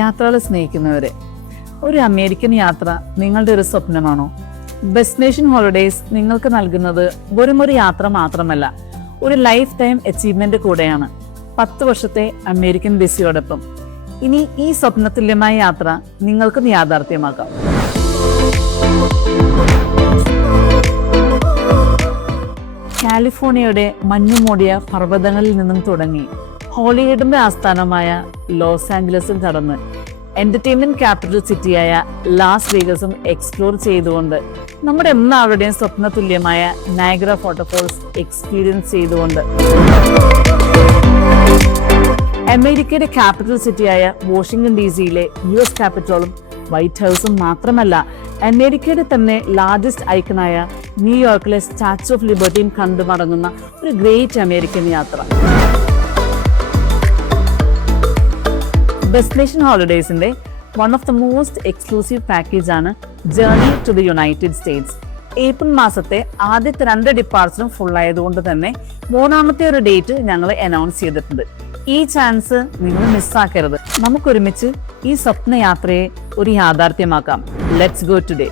യാത്രകളെ സ്നേഹിക്കുന്നവരെ, ഒരു അമേരിക്കൻ യാത്ര നിങ്ങളുടെ ഒരു സ്വപ്നമാണോ? ഡെസ്റ്റിനേഷൻ ഹോളിഡേയ്സ് നിങ്ങൾക്ക് നൽകുന്നത് വെറുമൊരു യാത്ര മാത്രമല്ല, ഒരു ലൈഫ് ടൈം അച്ചീവ്മെന്റ് കൂടെയാണ്. 10 വർഷത്തെ അമേരിക്കൻ വിസയോടൊപ്പം ഇനി ഈ സ്വപ്നതുല്യമായ യാത്ര നിങ്ങൾക്കും യാഥാർത്ഥ്യമാക്കാം. കാലിഫോർണിയയുടെ മഞ്ഞുമൂടിയ പർവ്വതങ്ങളിൽ നിന്നും തുടങ്ങി ഹോളിവുഡിന്റെ ആസ്ഥാനമായ ലോസ് ആഞ്ചലസും കടന്ന് എന്റർടൈൻമെന്റ് ക്യാപിറ്റൽ സിറ്റിയായ ലാസ് വേഗസും എക്സ്പ്ലോർ ചെയ്തുകൊണ്ട് നമ്മുടെ എല്ലാവരുടെയും സ്വപ്നതുല്യമായ നയഗ്ര വാട്ടർഫോൾസ് എക്സ്പീരിയൻസ് ചെയ്തുകൊണ്ട് അമേരിക്കയുടെ ക്യാപിറ്റൽ സിറ്റിയായ വാഷിംഗ്ടൺ DC-യിലെ US ക്യാപിറ്റലും വൈറ്റ് ഹൗസും മാത്രമല്ല, അമേരിക്കയുടെ തന്നെ ലാർജസ്റ്റ് ഐക്കണായ ന്യൂയോർക്കിലെ സ്റ്റാച്യു ഓഫ് ലിബർട്ടിയും കണ്ടു മടങ്ങുന്ന ഒരു ഗ്രേറ്റ് അമേരിക്കൻ യാത്ര. ഡെസ്റ്റിനേഷൻ ഹോളിഡേയ്സിന്റെ one of the most exclusive package ആണ് journey to the United States. April മാസത്തെ ആദ്യത്തെ 2 ഡിപ്പാർച്ചറും ഫുൾ ആയതുകൊണ്ട് തന്നെ 3ാമത്തെ ഒരു ഡേറ്റ് ഞങ്ങൾ അനൗൺസ് ചെയ്തിട്ടുണ്ട്. ഈ ചാൻസ് നിങ്ങൾ മിസ്സാക്കരുത്. നമുക്കൊരുമിച്ച് ഈ സ്വപ്നയാത്രയെ ഒരു യാഥാർത്ഥ്യമാക്കാം. Let's go today.